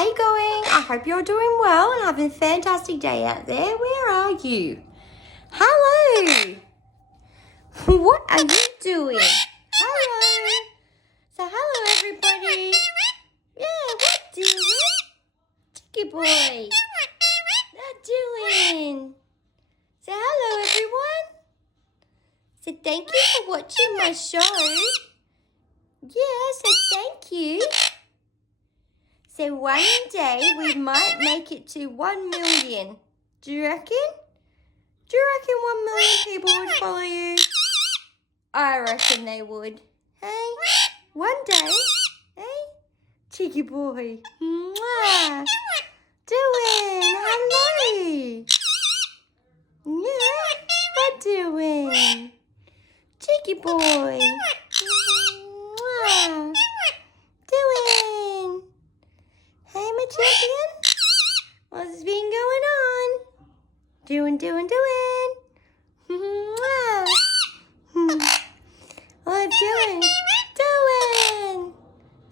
how you going? I hope you're doing well and having a fantastic day out there. Where are you? Hello. What are you doing? Hello. So hello everybody. Yeah, what doing? Chicky boy. What doing? So hello everyone. So thank you for watching my show. Yeah, so thank you. So one day we might make it to 1 million. Do you reckon? Do you reckon 1 million people would follow you? I reckon they would. Hey? One day. Hey? Cheeky boy. Mwah. Doing. Hello. Yeah. What doing? Cheeky boy. Mwah. Doing. Hey, my champion. What's been going on? Doing. Mwah. What I'm doing.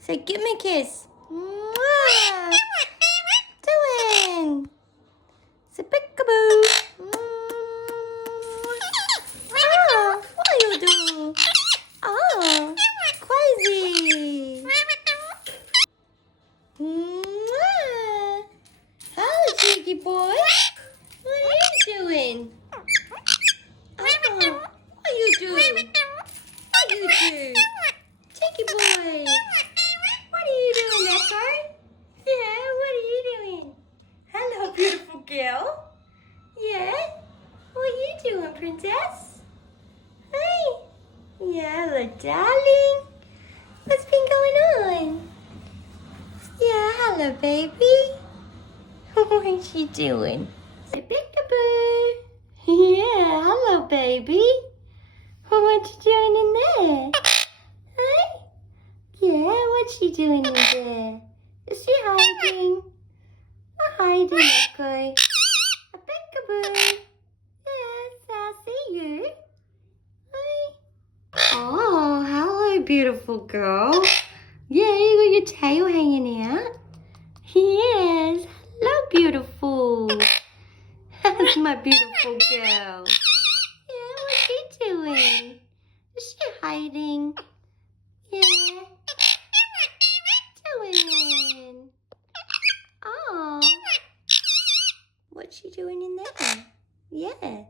Say, give me a kiss. Mwah. Doing. Say, peekaboo. Oh, what are you doing? Oh, crazy. Mwah. Hello, cheeky boy. What are you doing? Oh, what are you doing? What you do? Cheeky boy. What are you doing, Echo? Yeah, what are you doing? Hello, beautiful girl. Yeah? What are you doing, princess? Hey. Yeah, hello, darling. What's been going on? Yeah, hello, baby. What is she doing? Say peekaboo. Yeah, hello, baby. What you doing in there? Hey? Yeah, what's she doing in there? Is she hiding? Hiding, okay. A peekaboo. Yes, I see you. Hey. Oh, hello, beautiful girl. Yeah, you got your tail hanging out. Yes, hello, beautiful. That's my beautiful girl. Yeah, what's she doing? Is she hiding? Yeah. Doing. Oh. What's she doing in there? Yeah.